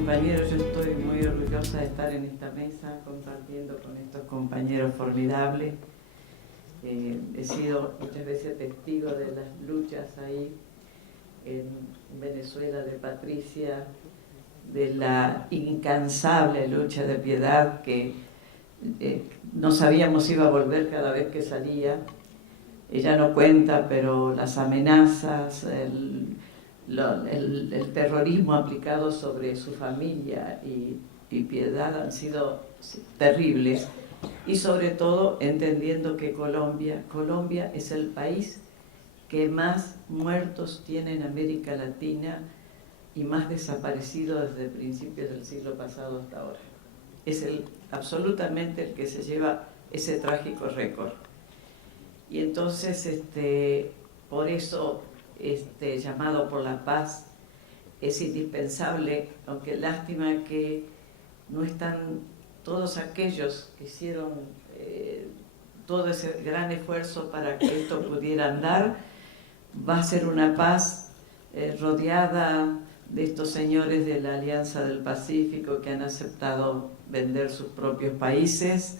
compañeros, yo estoy muy orgullosa de estar en esta mesa compartiendo con estos compañeros formidables. He sido muchas veces testigo de las luchas ahí en Venezuela de Patricia, de la incansable lucha de Piedad que no sabíamos si iba a volver cada vez que salía. Ella no cuenta, pero las amenazas, el terrorismo aplicado sobre su familia y Piedad han sido terribles, y sobre todo entendiendo que Colombia es el país que más muertos tiene en América Latina y más desaparecidos desde principios del siglo pasado hasta ahora. Es absolutamente el que se lleva ese trágico récord. Y entonces, por eso, llamado por la paz es indispensable, aunque lástima que no están todos aquellos que hicieron todo ese gran esfuerzo para que esto pudiera andar. Va a ser una paz rodeada de estos señores de la Alianza del Pacífico que han aceptado vender sus propios países,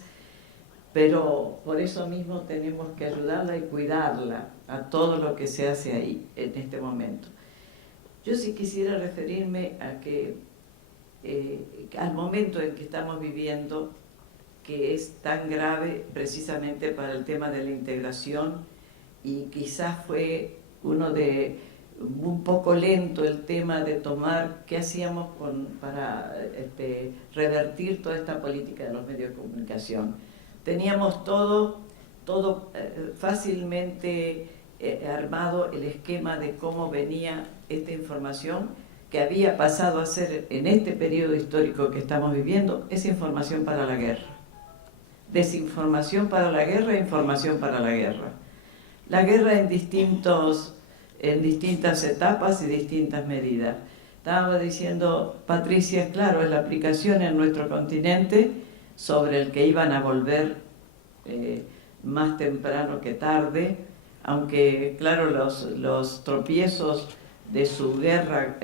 pero por eso mismo tenemos que ayudarla y cuidarla a todo lo que se hace ahí en este momento. Yo sí quisiera referirme a que al momento en que estamos viviendo, que es tan grave precisamente para el tema de la integración, y quizás fue un poco lento el tema de tomar qué hacíamos para revertir toda esta política de los medios de comunicación. Teníamos todo fácilmente armado el esquema de cómo venía esta información, que había pasado a ser, en este periodo histórico que estamos viviendo, es información para la guerra. Desinformación para la guerra e información para la guerra. La guerra en distintas etapas y distintas medidas. Estaba diciendo Patricia, claro, es la aplicación en nuestro continente sobre el que iban a volver más temprano que tarde, aunque claro, los tropiezos de su guerra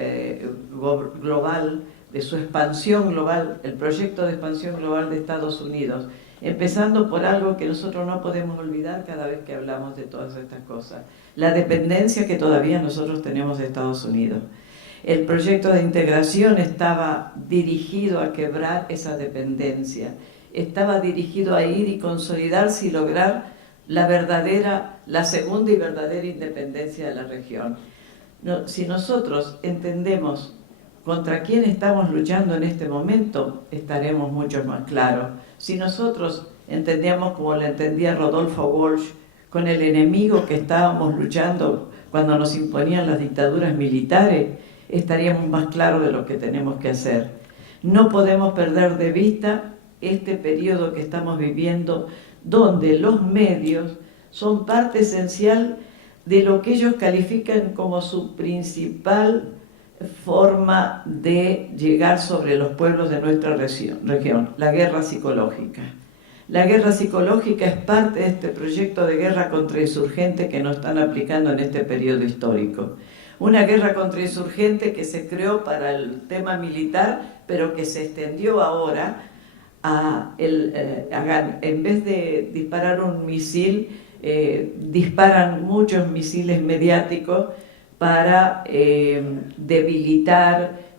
global, de su expansión global, el proyecto de expansión global de Estados Unidos, empezando por algo que nosotros no podemos olvidar cada vez que hablamos de todas estas cosas: la dependencia que todavía nosotros tenemos de Estados Unidos. El proyecto de integración estaba dirigido a quebrar esa dependencia, estaba dirigido a ir y consolidarse y lograr la segunda y verdadera independencia de la región. Si nosotros entendemos contra quién estamos luchando en este momento, estaremos mucho más claros. Si nosotros entendíamos, como lo entendía Rodolfo Walsh, con el enemigo que estábamos luchando cuando nos imponían las dictaduras militares, estaríamos más claros de lo que tenemos que hacer. No podemos perder de vista este periodo que estamos viviendo, donde los medios son parte esencial de lo que ellos califican como su principal forma de llegar sobre los pueblos de nuestra región, la guerra psicológica. La guerra psicológica es parte de este proyecto de guerra contrainsurgente que nos están aplicando en este periodo histórico. Una guerra contrainsurgente que se creó para el tema militar, pero que se extendió ahora en vez de disparar un misil, disparan muchos misiles mediáticos para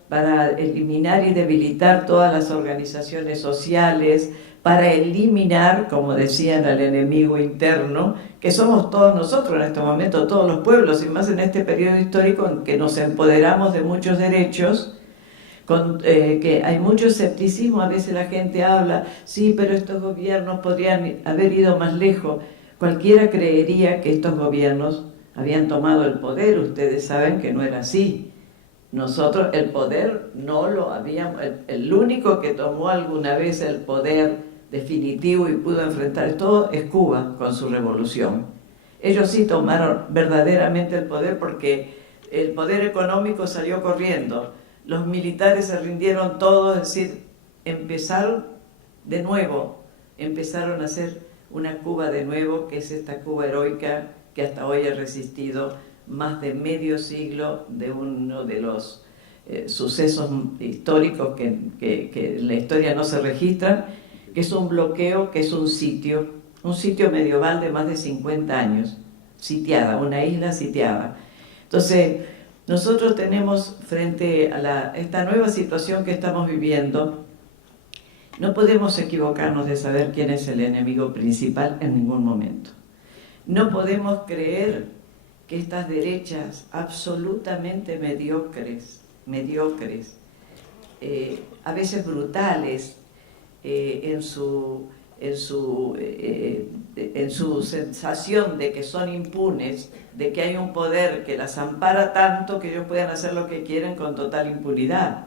para eliminar y debilitar todas las organizaciones sociales, para eliminar, como decían, al enemigo interno, que somos todos nosotros en este momento, todos los pueblos, y más en este periodo histórico en que nos empoderamos de muchos derechos, que hay mucho escepticismo. A veces la gente habla, sí, pero estos gobiernos podrían haber ido más lejos. Cualquiera creería que estos gobiernos habían tomado el poder. Ustedes saben que no era así. Nosotros el poder no lo habíamos... El único que tomó alguna vez el poder definitivo y pudo enfrentar todo es Cuba con su revolución. Ellos sí tomaron verdaderamente el poder, porque el poder económico salió corriendo. Los militares se rindieron todos, es decir, empezaron de nuevo, empezaron a hacer una Cuba de nuevo, que es esta Cuba heroica que hasta hoy ha resistido más de medio siglo de uno de los sucesos históricos que en la historia no se registran, que es un bloqueo, que es un sitio medieval de más de 50 años, sitiada, una isla sitiada. Entonces, nosotros tenemos frente a esta nueva situación que estamos viviendo, no podemos equivocarnos de saber quién es el enemigo principal en ningún momento. No podemos creer que estas derechas absolutamente mediocres, a veces brutales, en su sensación de que son impunes, de que hay un poder que las ampara tanto que ellos puedan hacer lo que quieren con total impunidad.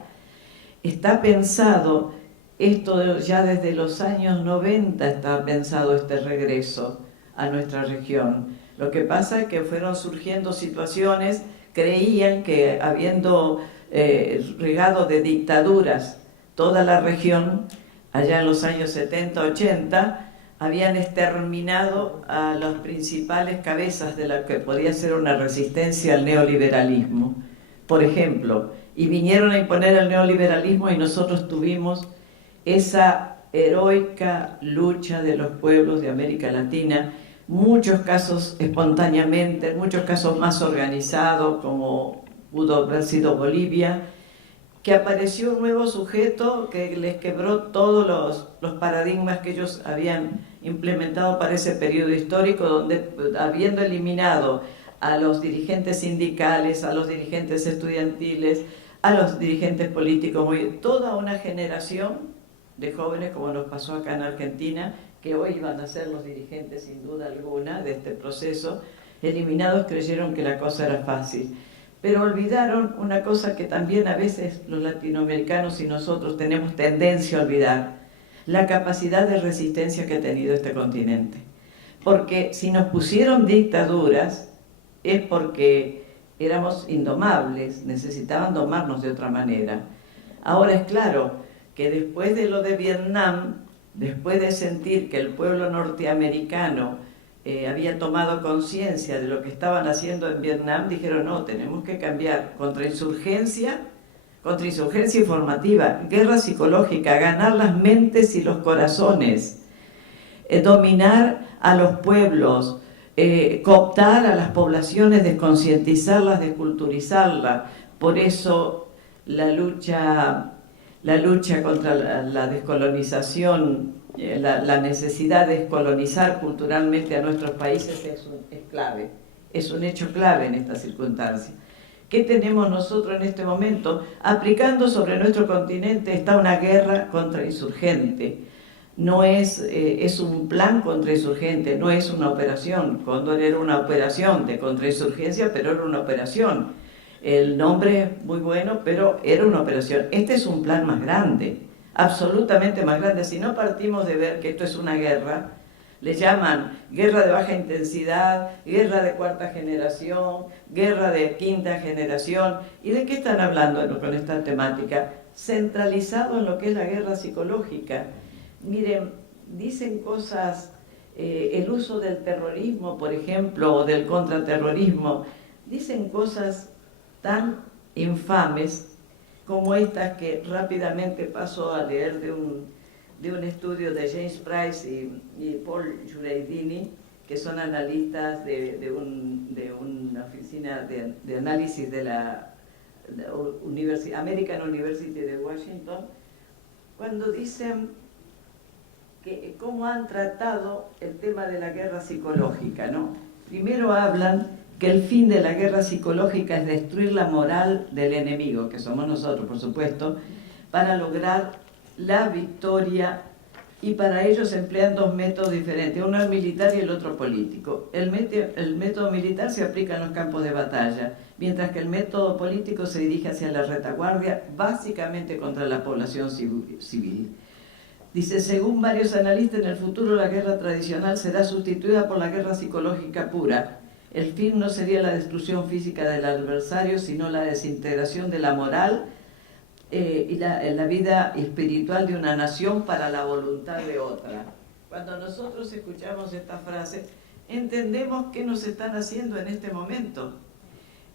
Está pensado, esto ya desde los años 90 está pensado este regreso a nuestra región. Lo que pasa es que fueron surgiendo situaciones, creían que habiendo regado de dictaduras toda la región, allá en los años 70-80, habían exterminado a las principales cabezas de la que podía ser una resistencia al neoliberalismo, por ejemplo, y vinieron a imponer el neoliberalismo y nosotros tuvimos esa heroica lucha de los pueblos de América Latina, muchos casos espontáneamente, muchos casos más organizados, como pudo haber sido Bolivia, que apareció un nuevo sujeto que les quebró todos los paradigmas que ellos habían implementado para ese periodo histórico, donde habiendo eliminado a los dirigentes sindicales, a los dirigentes estudiantiles, a los dirigentes políticos, toda una generación de jóvenes, como nos pasó acá en Argentina, que hoy iban a ser los dirigentes sin duda alguna de este proceso, eliminados, creyeron que la cosa era fácil. Pero olvidaron una cosa que también a veces los latinoamericanos y nosotros tenemos tendencia a olvidar: la capacidad de resistencia que ha tenido este continente. Porque si nos pusieron dictaduras es porque éramos indomables, necesitaban domarnos de otra manera. Ahora es claro que después de lo de Vietnam, después de sentir que el pueblo norteamericano había tomado conciencia de lo que estaban haciendo en Vietnam, dijeron: no, tenemos que cambiar. Contrainsurgencia informativa, guerra psicológica, ganar las mentes y los corazones, dominar a los pueblos, cooptar a las poblaciones, desconcientizarlas, desculturizarlas. Por eso la lucha contra la descolonización, la necesidad de descolonizar culturalmente a nuestros países es clave, es un hecho clave en esta circunstancia. ¿Qué tenemos nosotros en este momento? Aplicando sobre nuestro continente está una guerra contrainsurgente. No es un plan contrainsurgente, no es una operación. Cóndor era una operación de contrainsurgencia, pero era una operación. El nombre es muy bueno, pero era una operación. Este es un plan más grande, absolutamente más grande. Si no partimos de ver que esto es una guerra, le llaman guerra de baja intensidad, guerra de cuarta generación, guerra de quinta generación. ¿Y de qué están hablando con esta temática? Centralizado en lo que es la guerra psicológica. Miren, dicen cosas, el uso del terrorismo, por ejemplo, o del contraterrorismo, dicen cosas tan infames como estas que rápidamente paso a leer de un estudio de James Price y Paul Giuliardini, que son analistas de una oficina de análisis de la American University de Washington, cuando dicen que cómo han tratado el tema de la guerra psicológica, ¿no? Primero hablan que el fin de la guerra psicológica es destruir la moral del enemigo, que somos nosotros, por supuesto, para lograr la victoria, y para ello se emplean dos métodos diferentes, uno es militar y el otro político. El método militar se aplica en los campos de batalla, mientras que el método político se dirige hacia la retaguardia, básicamente contra la población civil. Dice: según varios analistas, en el futuro la guerra tradicional será sustituida por la guerra psicológica pura. El fin no sería la destrucción física del adversario, sino la desintegración de la moral y la vida espiritual de una nación para la voluntad de otra. Cuando nosotros escuchamos esta frase, entendemos qué nos están haciendo en este momento.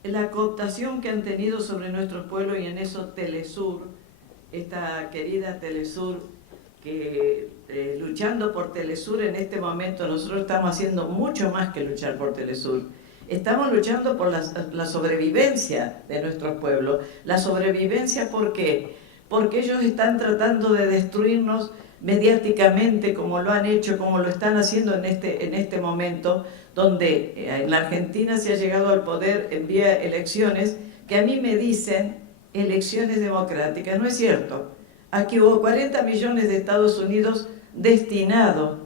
la cooptación que han tenido sobre nuestro pueblo, y en eso Telesur, esta querida Telesur, que luchando por Telesur en este momento nosotros estamos haciendo mucho más que luchar por Telesur. Estamos luchando por la sobrevivencia de nuestros pueblos. La sobrevivencia, ¿por qué? Porque ellos están tratando de destruirnos mediáticamente, como lo han hecho, como lo están haciendo en este momento, donde en la Argentina se ha llegado al poder en vía elecciones, que a mí me dicen elecciones democráticas. No es cierto. Aquí hubo 40 millones de Estados Unidos destinados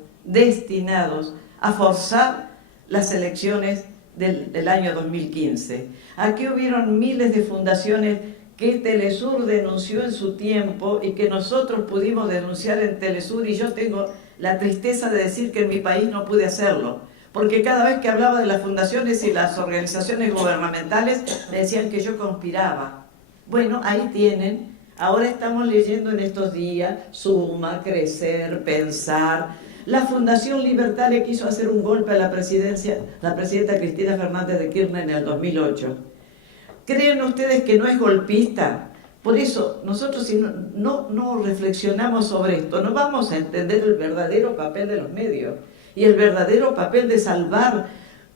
a forzar las elecciones del año 2015. Aquí hubieron miles de fundaciones que Telesur denunció en su tiempo y que nosotros pudimos denunciar en Telesur, y yo tengo la tristeza de decir que en mi país no pude hacerlo, porque cada vez que hablaba de las fundaciones y las organizaciones gubernamentales me decían que yo conspiraba. Bueno, ahí tienen. Ahora estamos leyendo en estos días Suma, Crecer, Pensar. La Fundación Libertad le quiso hacer un golpe a la presidenta Cristina Fernández de Kirchner en el 2008. ¿Creen ustedes que no es golpista? Por eso, nosotros si no reflexionamos sobre esto, no vamos a entender el verdadero papel de los medios y el verdadero papel de salvar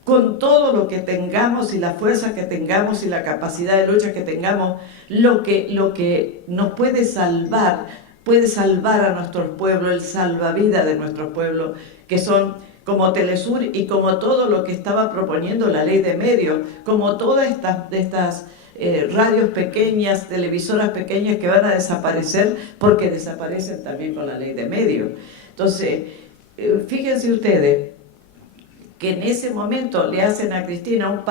con todo lo que tengamos y la fuerza que tengamos y la capacidad de lucha que tengamos, lo que nos puede salvar a nuestros pueblos, el salvavidas de nuestros pueblos, que son como Telesur y como todo lo que estaba proponiendo la ley de medios, como todas estas radios pequeñas, televisoras pequeñas que van a desaparecer porque desaparecen también con la ley de medios. Entonces, fíjense ustedes que en ese momento le hacen a Cristina un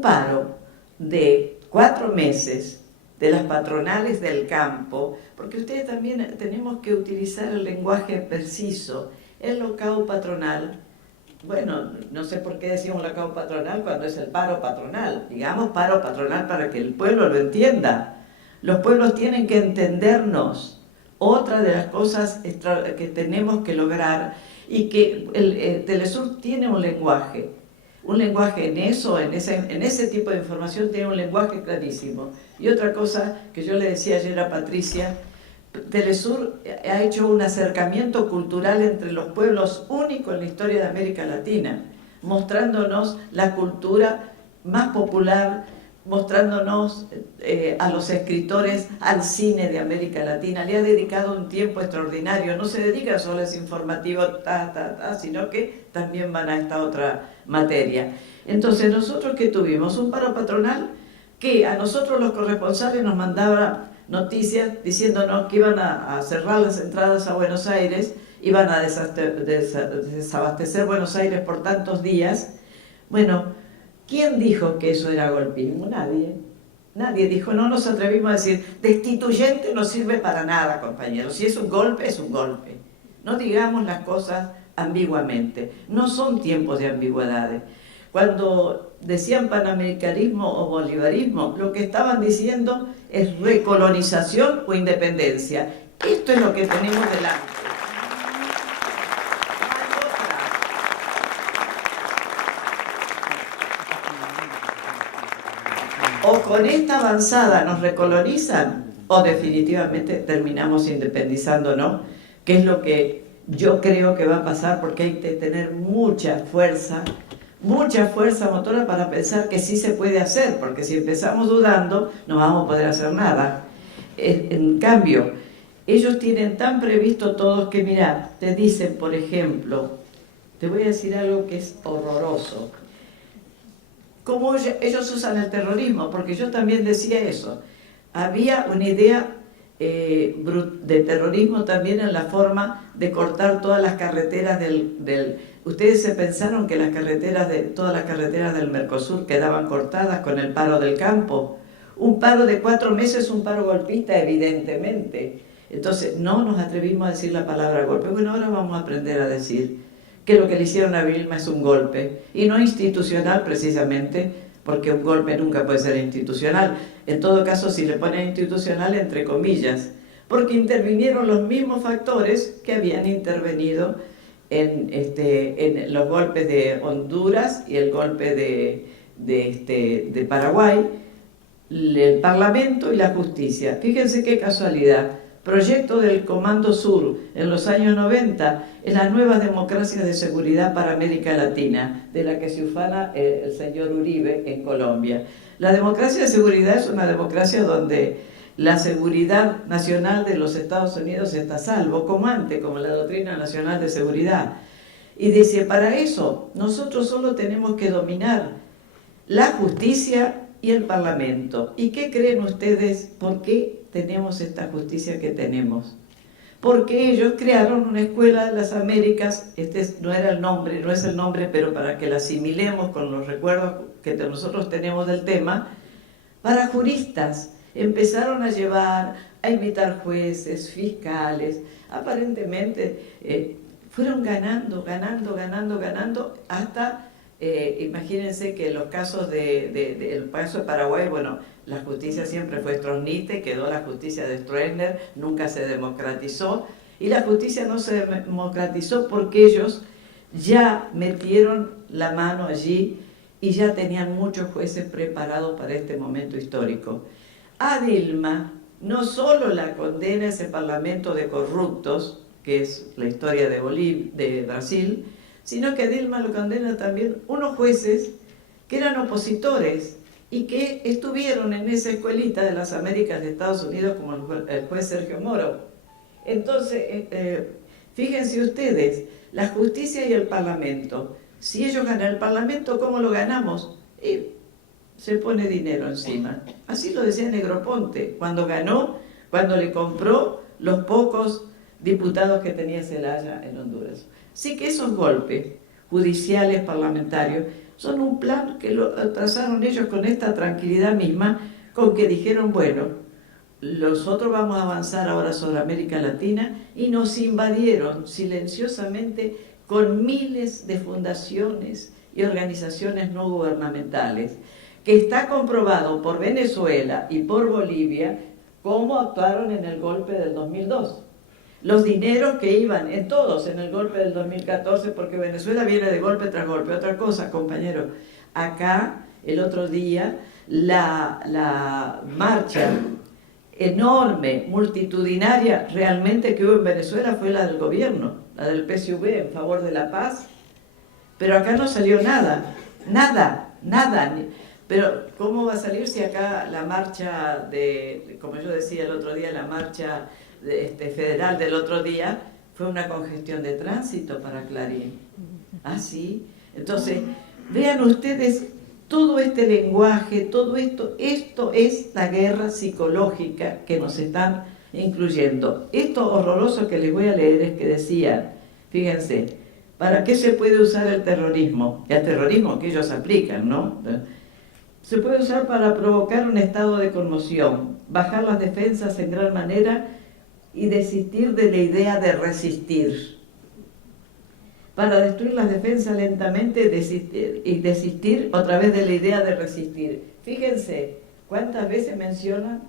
paro de 4 meses de las patronales del campo, porque ustedes también tenemos que utilizar el lenguaje preciso. El locao patronal, bueno, no sé por qué decimos locao patronal cuando es el paro patronal, digamos paro patronal para que el pueblo lo entienda. Los pueblos tienen que entendernos. Otra de las cosas que tenemos que lograr, y que el Telesur tiene un lenguaje en ese tipo de información tiene un lenguaje clarísimo. Y otra cosa que yo le decía ayer a Patricia, Telesur ha hecho un acercamiento cultural entre los pueblos único en la historia de América Latina, mostrándonos la cultura más popular, mostrándonos a los escritores, al cine de América Latina. Le ha dedicado un tiempo extraordinario. No se dedica solo a ese informativo, sino que también van a esta otra materia. Entonces, nosotros que tuvimos un paro patronal que a nosotros los corresponsales nos mandaba noticias diciéndonos que iban a cerrar las entradas a Buenos Aires, iban a desabastecer Buenos Aires por tantos días. Bueno, ¿quién dijo que eso era golpismo? Nadie. Nadie dijo, no nos atrevimos a decir, destituyente no sirve para nada, compañeros. Si es un golpe, es un golpe. No digamos las cosas ambiguamente. No son tiempos de ambigüedades. Cuando decían panamericanismo o bolivarismo, lo que estaban diciendo es recolonización o independencia. Esto es lo que tenemos delante. O con esta avanzada nos recolonizan, o definitivamente terminamos independizándonos, que es lo que yo creo que va a pasar, porque hay que tener mucha fuerza motora para pensar que sí se puede hacer, porque si empezamos dudando no vamos a poder hacer nada. En cambio, ellos tienen tan previsto todos que, mira, te dicen, por ejemplo, te voy a decir algo que es horroroso. Cómo ellos usan el terrorismo, porque yo también decía eso. Había una idea de terrorismo también en la forma de cortar todas las carreteras Ustedes se pensaron que todas las carreteras del Mercosur quedaban cortadas con el paro del campo. Un paro de 4 meses es un paro golpista, evidentemente. Entonces, no nos atrevimos a decir la palabra golpe. Bueno, ahora vamos a aprender a decir que lo que le hicieron a Vilma es un golpe, y no institucional precisamente, porque un golpe nunca puede ser institucional. En todo caso, si le ponen institucional, entre comillas, porque intervinieron los mismos factores que habían intervenido en los golpes de Honduras y el golpe de Paraguay, el Parlamento y la justicia. Fíjense qué casualidad. Proyecto del Comando Sur en los años 90 es la nueva democracia de seguridad para América Latina, de la que se ufana el señor Uribe en Colombia. La democracia de seguridad es una democracia donde la seguridad nacional de los Estados Unidos está a salvo, como antes, como la doctrina nacional de seguridad. Y dice, para eso nosotros solo tenemos que dominar la justicia y el Parlamento. ¿Y qué creen ustedes? ¿Por qué tenemos esta justicia que tenemos? Porque ellos crearon una escuela de las Américas, no era el nombre, no es el nombre, pero para que la asimilemos con los recuerdos que nosotros tenemos del tema, para juristas. Empezaron a llevar, a invitar jueces, fiscales, aparentemente fueron ganando, hasta, imagínense que los casos el caso de Paraguay, bueno, la justicia siempre fue Stroessner, quedó la justicia de Stroessner, nunca se democratizó, y la justicia no se democratizó porque ellos ya metieron la mano allí y ya tenían muchos jueces preparados para este momento histórico. A Dilma no solo la condena ese parlamento de corruptos, que es la historia de Brasil, sino que a Dilma lo condena también unos jueces que eran opositores y que estuvieron en esa escuelita de las Américas de Estados Unidos, como el juez Sergio Moro. Entonces, fíjense ustedes, la justicia y el Parlamento. Si ellos ganan el Parlamento, ¿cómo lo ganamos? Y se pone dinero encima. Así lo decía Negroponte, cuando ganó, cuando le compró los pocos diputados que tenía Zelaya en Honduras. Así que esos golpes judiciales, parlamentarios, son un plan que lo trazaron ellos con esta tranquilidad misma, con que dijeron, bueno, nosotros vamos a avanzar ahora sobre América Latina, y nos invadieron silenciosamente con miles de fundaciones y organizaciones no gubernamentales, que está comprobado por Venezuela y por Bolivia cómo actuaron en el golpe del 2002. Los dineros que iban en todos en el golpe del 2014, porque Venezuela viene de golpe tras golpe. Otra cosa, compañero, acá el otro día la marcha enorme, multitudinaria realmente que hubo en Venezuela fue la del gobierno, la del PSUV en favor de la paz, pero acá no salió nada. Pero ¿cómo va a salir si acá la marcha como yo decía el otro día, la marcha federal del otro día fue una congestión de tránsito para Clarín? ¿Ah, sí? Entonces, vean ustedes todo este lenguaje, todo esto es la guerra psicológica que nos están incluyendo. Esto horroroso que les voy a leer es que decían, fíjense, ¿para qué se puede usar el terrorismo? El terrorismo que ellos aplican, ¿no? Se puede usar para provocar un estado de conmoción, bajar las defensas en gran manera y desistir de la idea de resistir. Para destruir las defensas lentamente y desistir otra vez de la idea de resistir. Fíjense cuántas veces mencionan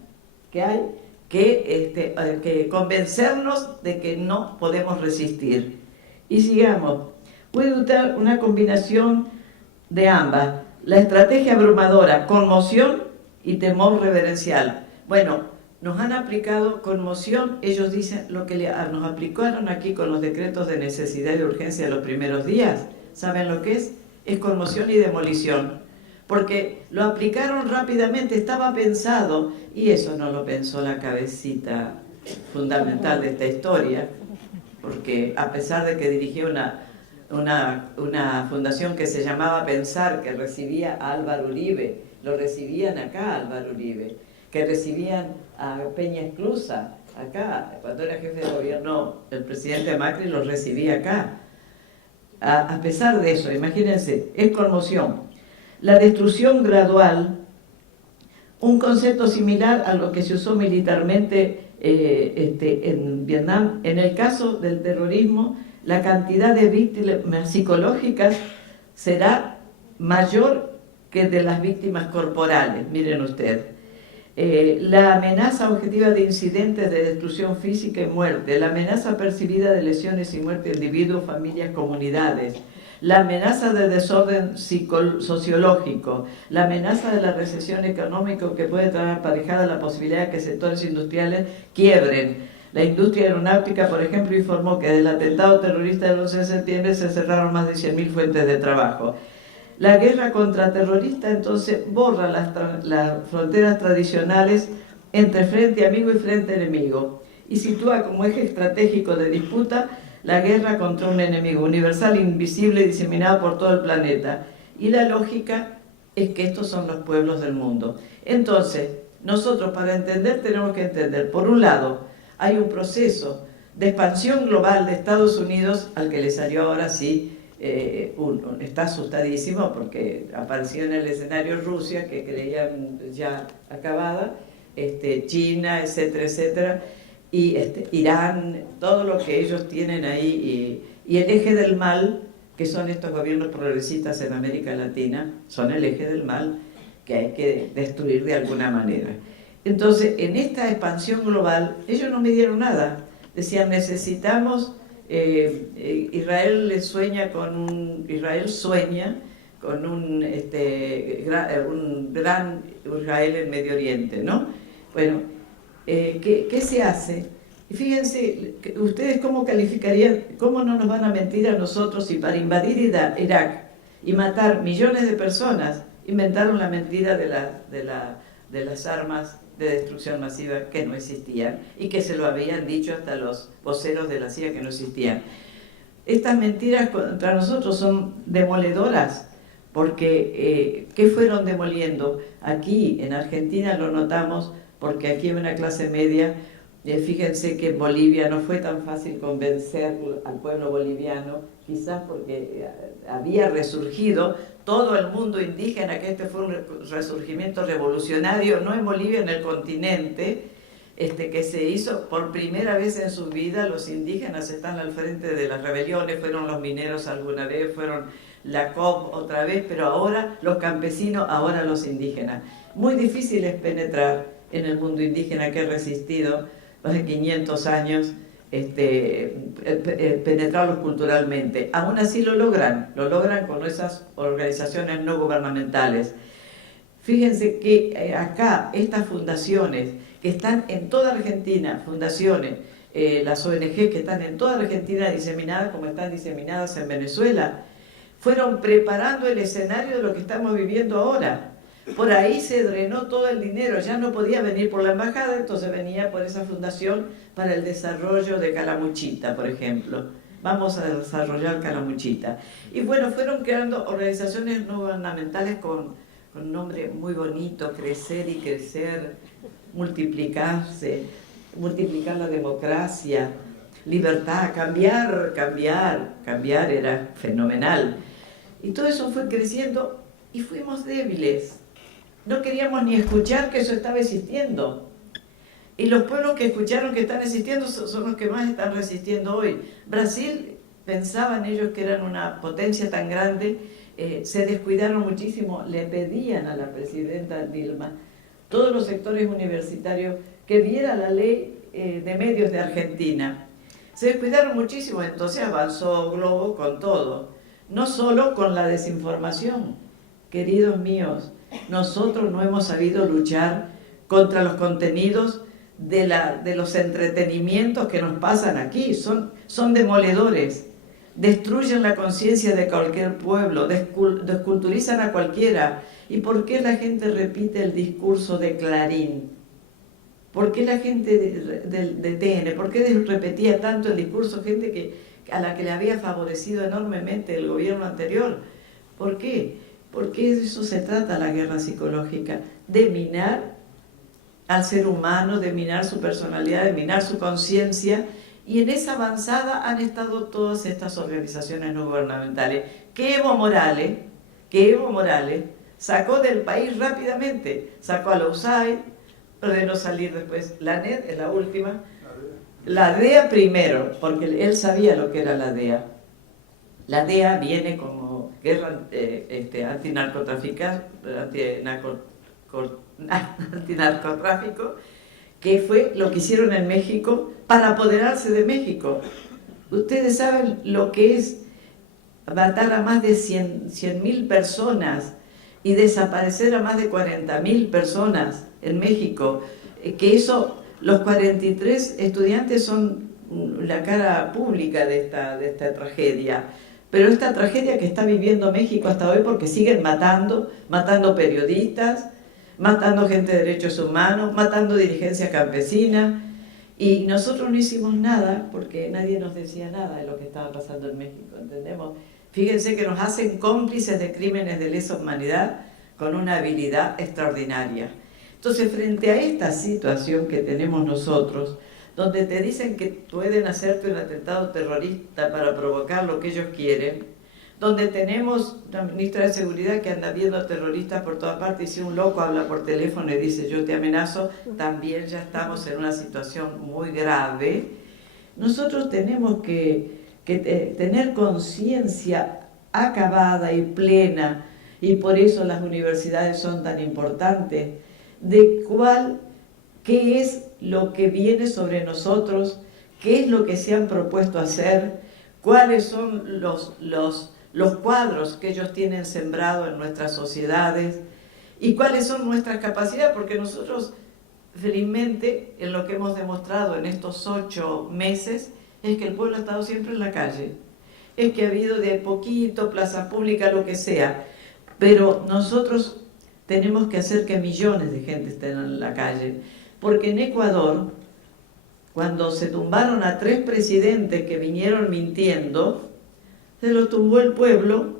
que hay que convencernos de que no podemos resistir. Y sigamos. Puede usar una combinación de ambas. La estrategia abrumadora, conmoción y temor reverencial. Bueno, nos han aplicado conmoción, ellos dicen lo que nos aplicaron aquí con los decretos de necesidad y urgencia los primeros días. ¿Saben lo que es? Es conmoción y demolición. Porque lo aplicaron rápidamente, estaba pensado, y eso no lo pensó la cabecita fundamental de esta historia, porque a pesar de que dirigió una fundación que se llamaba Pensar, que recibía a Álvaro Uribe, lo recibían acá a Álvaro Uribe, que recibían a Peña Esclusa acá, cuando era jefe de gobierno el presidente Macri lo recibía acá. A pesar de eso, imagínense, es conmoción. La destrucción gradual, un concepto similar a lo que se usó militarmente en Vietnam. En el caso del terrorismo, la cantidad de víctimas psicológicas será mayor que de las víctimas corporales. Miren ustedes. La amenaza objetiva de incidentes de destrucción física y muerte, la amenaza percibida de lesiones y muerte de individuos, familias, comunidades, la amenaza de desorden sociológico, la amenaza de la recesión económica que puede traer aparejada la posibilidad de que sectores industriales quiebren. La industria aeronáutica, por ejemplo, informó que del atentado terrorista del 11 de septiembre se cerraron más de 100.000 fuentes de trabajo. La guerra contraterrorista entonces borra las fronteras tradicionales entre frente amigo y frente enemigo y sitúa como eje estratégico de disputa la guerra contra un enemigo universal, invisible y diseminado por todo el planeta. Y la lógica es que estos son los pueblos del mundo. Entonces, nosotros para entender tenemos que entender, por un lado, hay un proceso de expansión global de Estados Unidos al que le salió ahora sí, está asustadísimo porque apareció en el escenario Rusia, que creían ya acabada, China, etcétera, etcétera, y Irán, todo lo que ellos tienen ahí, y el eje del mal, que son estos gobiernos progresistas en América Latina, son el eje del mal que hay que destruir de alguna manera. Entonces, en esta expansión global, ellos no midieron nada. Decían, necesitamos, Israel sueña con un gran Israel en Medio Oriente, ¿no? Bueno, ¿qué se hace? Y fíjense, ustedes cómo calificarían, cómo no nos van a mentir a nosotros si para invadir Irak y matar millones de personas inventaron la mentira de las armas de destrucción masiva que no existían y que se lo habían dicho hasta los voceros de la CIA que no existían. Estas mentiras contra nosotros son demoledoras porque ¿qué fueron demoliendo? Aquí en Argentina lo notamos porque aquí hay una clase media. Fíjense que en Bolivia no fue tan fácil convencer al pueblo boliviano, quizás porque había resurgido todo el mundo indígena, que este fue un resurgimiento revolucionario, no en Bolivia, en el continente, que se hizo por primera vez en su vida. Los indígenas están al frente de las rebeliones, fueron los mineros alguna vez, fueron la COP otra vez, pero ahora los campesinos, ahora los indígenas. Muy difícil es penetrar en el mundo indígena que ha resistido más de 500 años, penetrarlos culturalmente. Aún así lo logran con esas organizaciones no gubernamentales. Fíjense que acá estas fundaciones que están en toda Argentina, fundaciones, las ONG que están en toda Argentina diseminadas como están diseminadas en Venezuela, fueron preparando el escenario de lo que estamos viviendo ahora. Por ahí se drenó todo el dinero, ya no podía venir por la embajada, entonces venía por esa fundación para el desarrollo de Calamuchita, por ejemplo. Vamos a desarrollar Calamuchita. Y bueno, fueron creando organizaciones no gubernamentales con un nombre muy bonito, crecer y crecer, multiplicarse, multiplicar la democracia, libertad, cambiar era fenomenal. Y todo eso fue creciendo y fuimos débiles. No queríamos ni escuchar que eso estaba existiendo. Y los pueblos que escucharon que están existiendo son los que más están resistiendo hoy. Brasil, pensaban ellos que eran una potencia tan grande, se descuidaron muchísimo, le pedían a la presidenta Dilma, todos los sectores universitarios, que viera la ley de medios de Argentina. Se descuidaron muchísimo, entonces avanzó Globo con todo. No solo con la desinformación, queridos míos. Nosotros no hemos sabido luchar contra los contenidos de los entretenimientos que nos pasan aquí. Son demoledores, destruyen la conciencia de cualquier pueblo, desculturizan a cualquiera. ¿Y por qué la gente repite el discurso de Clarín? ¿Por qué la gente de TN? ¿Por qué repetía tanto el discurso gente a la que le había favorecido enormemente el gobierno anterior? ¿Por qué? Porque de eso se trata la guerra psicológica, de minar al ser humano, de minar su personalidad, de minar su conciencia, y en esa avanzada han estado todas estas organizaciones no gubernamentales que Evo Morales sacó del país rápidamente, sacó a la USAID, ordenó salir después, la NED es la última, la DEA primero, porque él sabía lo que era la DEA. La DEA viene como guerra antinarcotráfico, que fue lo que hicieron en México para apoderarse de México. Ustedes saben lo que es matar a más de 100.000 personas y desaparecer a más de 40.000 personas en México, que eso, los 43 estudiantes son la cara pública de esta tragedia. Pero esta tragedia que está viviendo México hasta hoy, porque siguen matando periodistas, matando gente de derechos humanos, matando dirigencia campesina, y nosotros no hicimos nada porque nadie nos decía nada de lo que estaba pasando en México, ¿entendemos? Fíjense que nos hacen cómplices de crímenes de lesa humanidad con una habilidad extraordinaria. Entonces, frente a esta situación que tenemos nosotros, donde te dicen que pueden hacerte un atentado terrorista para provocar lo que ellos quieren, donde tenemos una ministra de Seguridad que anda viendo terroristas por toda parte, y si un loco habla por teléfono y dice yo te amenazo, también ya estamos en una situación muy grave. Nosotros tenemos que tener conciencia acabada y plena, y por eso las universidades son tan importantes, de qué es lo que viene sobre nosotros, qué es lo que se han propuesto hacer, cuáles son los cuadros que ellos tienen sembrado en nuestras sociedades y cuáles son nuestras capacidades, porque nosotros, felizmente, en lo que hemos demostrado en estos 8 meses, es que el pueblo ha estado siempre en la calle, es que ha habido de poquito, plaza pública, lo que sea, pero nosotros tenemos que hacer que millones de gente estén en la calle, porque en Ecuador, cuando se tumbaron a 3 presidentes que vinieron mintiendo, se los tumbó el pueblo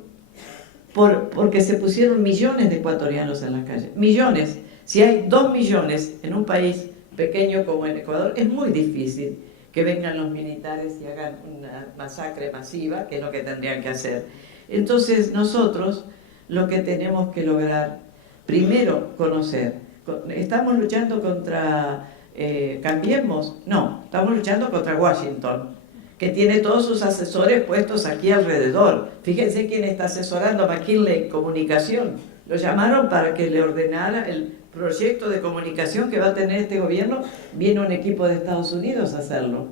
porque se pusieron millones de ecuatorianos en la calle. Millones. Si hay 2 millones en un país pequeño como en Ecuador, es muy difícil que vengan los militares y hagan una masacre masiva, que es lo que tendrían que hacer. Entonces nosotros lo que tenemos que lograr, primero, conocer. ¿Estamos luchando contra Cambiemos? No, estamos luchando contra Washington, que tiene todos sus asesores puestos aquí alrededor. Fíjense quién está asesorando a McKinley Comunicación. Lo llamaron para que le ordenara el proyecto de comunicación que va a tener este gobierno. Viene un equipo de Estados Unidos a hacerlo.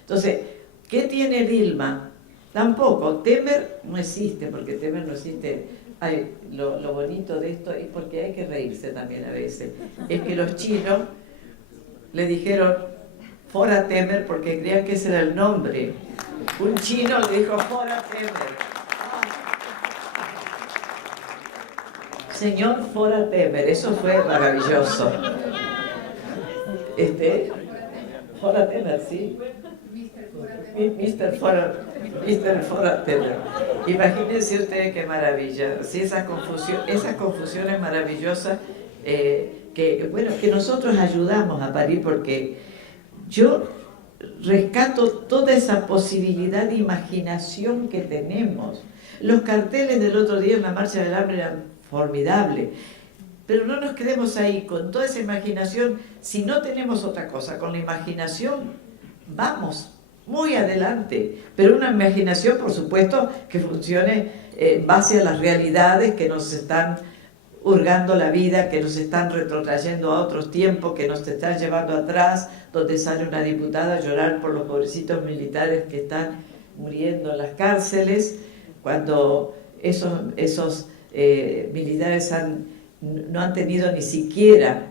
Entonces, ¿qué tiene Dilma? Tampoco. Temer no existe, porque Temer no existe. Ay, lo bonito de esto, y porque hay que reírse también a veces, es que los chinos le dijeron Fora Temer porque creían que ese era el nombre. Un chino le dijo Fora Temer. Señor Fora Temer, eso fue maravilloso. Fora Temer, sí. Mr. Fora Temer. Imagínense ustedes qué maravilla. Sí, esas confusiones maravillosas que nosotros ayudamos a parir, porque yo rescato toda esa posibilidad de imaginación que tenemos. Los carteles del otro día en la Marcha del Hambre eran formidables, pero no nos quedemos ahí con toda esa imaginación. Si no tenemos otra cosa, con la imaginación vamos muy adelante, pero una imaginación, por supuesto, que funcione en base a las realidades que nos están hurgando la vida, que nos están retrotrayendo a otros tiempos, que nos están llevando atrás, donde sale una diputada a llorar por los pobrecitos militares que están muriendo en las cárceles, cuando esos militares no han tenido ni siquiera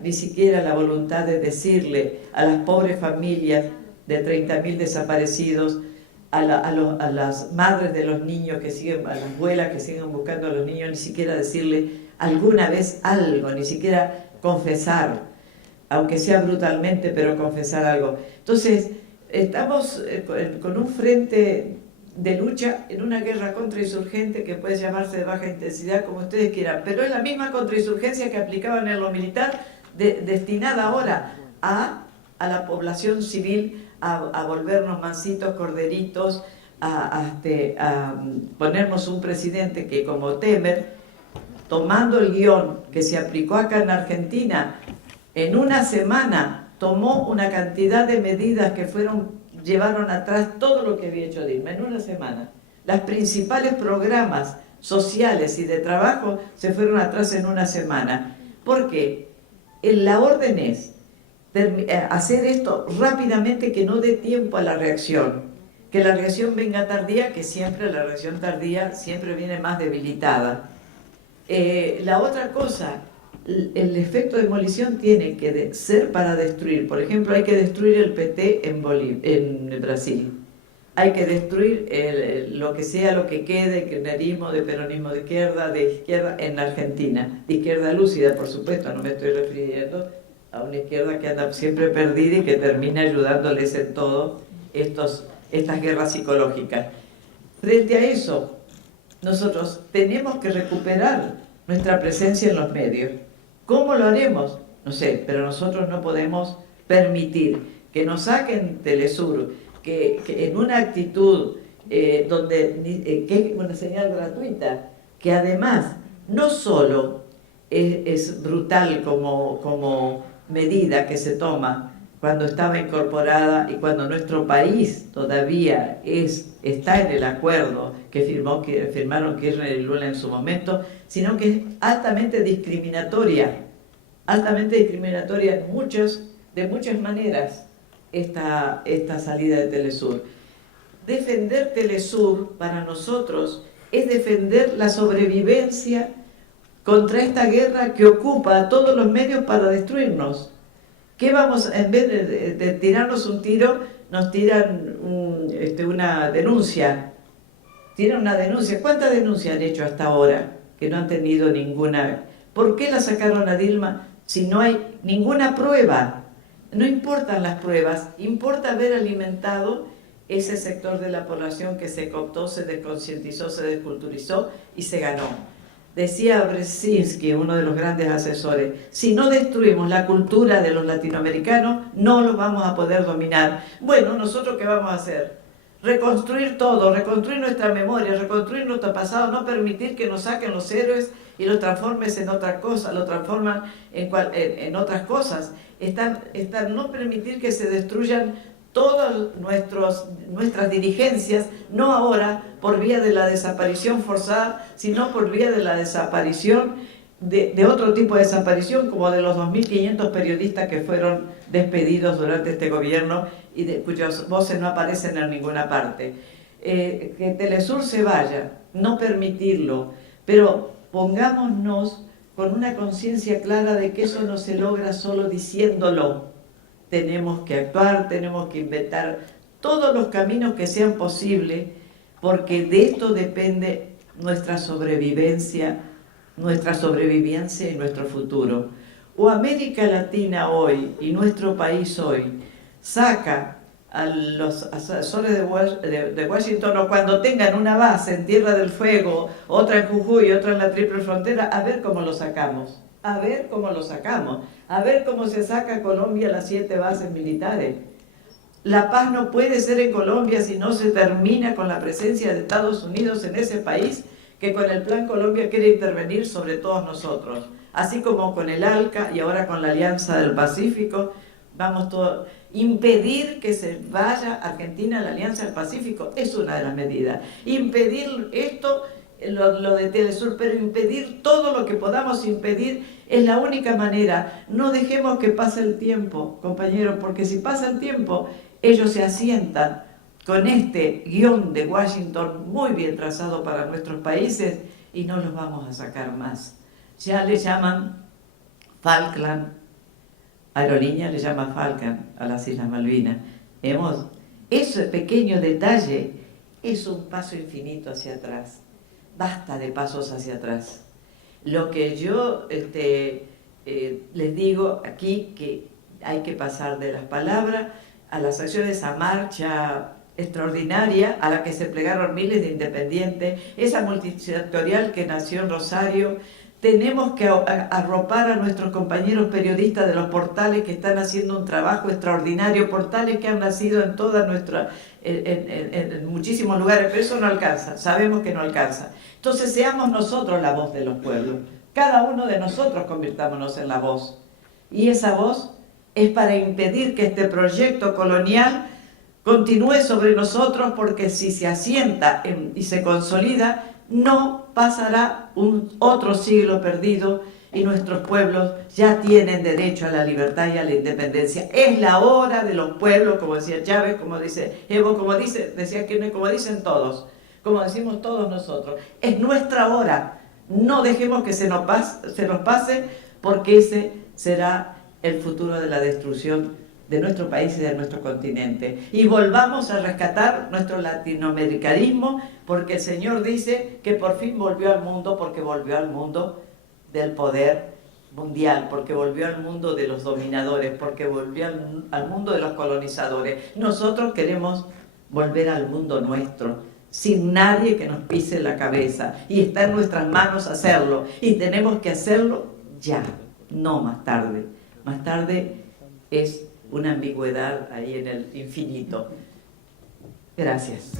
la voluntad de decirle a las pobres familias de 30.000 desaparecidos, a las madres de los niños que siguen, a las abuelas que siguen buscando a los niños, ni siquiera decirle alguna vez algo, ni siquiera confesar, aunque sea brutalmente, pero confesar algo. Entonces, estamos con un frente de lucha en una guerra contrainsurgente que puede llamarse de baja intensidad, como ustedes quieran, pero es la misma contrainsurgencia que aplicaban en lo militar, destinada ahora a la población civil, a volvernos mansitos, corderitos, a ponernos un presidente que, como Temer, tomando el guión que se aplicó acá en Argentina, en una semana tomó una cantidad de medidas que llevaron atrás todo lo que había hecho Dilma, en una semana. Los principales programas sociales y de trabajo se fueron atrás en una semana. ¿Por qué? La orden es hacer esto rápidamente, que no dé tiempo a la reacción. que la reacción venga tardía, que siempre la reacción tardía siempre viene más debilitada. La otra cosa, el efecto de demolición tiene que ser para destruir. Por ejemplo, hay que destruir el PT en Brasil. Hay que destruir lo que sea, lo que quede, kirchnerismo, de peronismo de izquierda en la Argentina. De izquierda lúcida, por supuesto, no me estoy refiriendo a una izquierda que anda siempre perdida y que termina ayudándoles en todo estas guerras psicológicas. Frente a eso, nosotros tenemos que recuperar nuestra presencia en los medios. ¿Cómo lo haremos? No sé, pero nosotros no podemos permitir que nos saquen Telesur, que en una actitud que es una señal gratuita, que además no solo es brutal como medida que se toma cuando estaba incorporada y cuando nuestro país todavía está en el acuerdo que firmaron Kirchner y Lula en su momento, sino que es altamente discriminatoria de muchas maneras esta salida de Telesur. Defender Telesur para nosotros es defender la sobrevivencia contra esta guerra que ocupa a todos los medios para destruirnos. ¿Qué vamos, en vez de tirarnos un tiro, nos tiran una denuncia? Tiran una denuncia. ¿Cuántas denuncias han hecho hasta ahora que no han tenido ninguna? ¿Por qué la sacaron a Dilma si no hay ninguna prueba? No importan las pruebas, importa haber alimentado ese sector de la población que se cooptó, se desconcientizó, se desculturizó y se ganó. Decía Brzezinski, uno de los grandes asesores, si no destruimos la cultura de los latinoamericanos, no los vamos a poder dominar. Bueno, ¿nosotros qué vamos a hacer? Reconstruir todo, reconstruir nuestra memoria, reconstruir nuestro pasado, no permitir que nos saquen los héroes y los transformen en otra cosa, lo transforman en otras cosas. No permitir que se destruyan todas nuestras dirigencias, no ahora por vía de la desaparición forzada, sino por vía de la desaparición, de otro tipo de desaparición, como de los 2.500 periodistas que fueron despedidos durante este gobierno y cuyas voces no aparecen en ninguna parte. Que Telesur se vaya, no permitirlo, pero pongámonos con una conciencia clara de que eso no se logra solo diciéndolo. Tenemos que actuar, tenemos que inventar todos los caminos que sean posibles, porque de esto depende nuestra sobrevivencia y nuestro futuro. O América Latina hoy y nuestro país hoy saca a los asesores de Washington, o cuando tengan una base en Tierra del Fuego, otra en Jujuy y otra en la Triple Frontera, a ver cómo lo sacamos. A ver cómo se saca a Colombia las 7 bases militares. La paz no puede ser en Colombia si no se termina con la presencia de Estados Unidos en ese país, que con el Plan Colombia quiere intervenir sobre todos nosotros, así como con el ALCA y ahora con la Alianza del Pacífico. Vamos todos, impedir que se vaya Argentina a la Alianza del Pacífico es una de las medidas. Impedir esto, lo de Telesur, pero impedir todo lo que podamos impedir es la única manera. No dejemos que pase el tiempo, compañeros, porque si pasa el tiempo, ellos se asientan con este guión de Washington muy bien trazado para nuestros países y no los vamos a sacar más. Ya le llaman Falkland, Aerolínea le llama Falcon a las Islas Malvinas. Ese pequeño detalle es un paso infinito hacia atrás. Basta de pasos hacia atrás. Lo que yo les digo aquí, que hay que pasar de las palabras a las acciones, a marcha extraordinaria a la que se plegaron miles de independientes, esa multisectorial que nació en Rosario. Tenemos que arropar a nuestros compañeros periodistas de los portales que están haciendo un trabajo extraordinario, portales que han nacido en toda en muchísimos lugares, pero eso no alcanza, sabemos que no alcanza. Entonces seamos nosotros la voz de los pueblos, cada uno de nosotros convirtámonos en la voz. Y esa voz es para impedir que este proyecto colonial continúe sobre nosotros, porque si se asienta y se consolida, no pasará otro siglo perdido y nuestros pueblos ya tienen derecho a la libertad y a la independencia. Es la hora de los pueblos, como decía Chávez, como dice Evo, como dicen todos, como decimos todos nosotros. Es nuestra hora. No dejemos que se nos pase, porque ese será el futuro de la destrucción de nuestro país y de nuestro continente. Y volvamos a rescatar nuestro latinoamericanismo, porque el Señor dice que por fin volvió al mundo, porque volvió al mundo del poder mundial, porque volvió al mundo de los dominadores, porque volvió al mundo de los colonizadores. Nosotros queremos volver al mundo nuestro, sin nadie que nos pise la cabeza, y está en nuestras manos hacerlo, y tenemos que hacerlo ya, no más tarde. Más tarde es una ambigüedad ahí en el infinito. Gracias.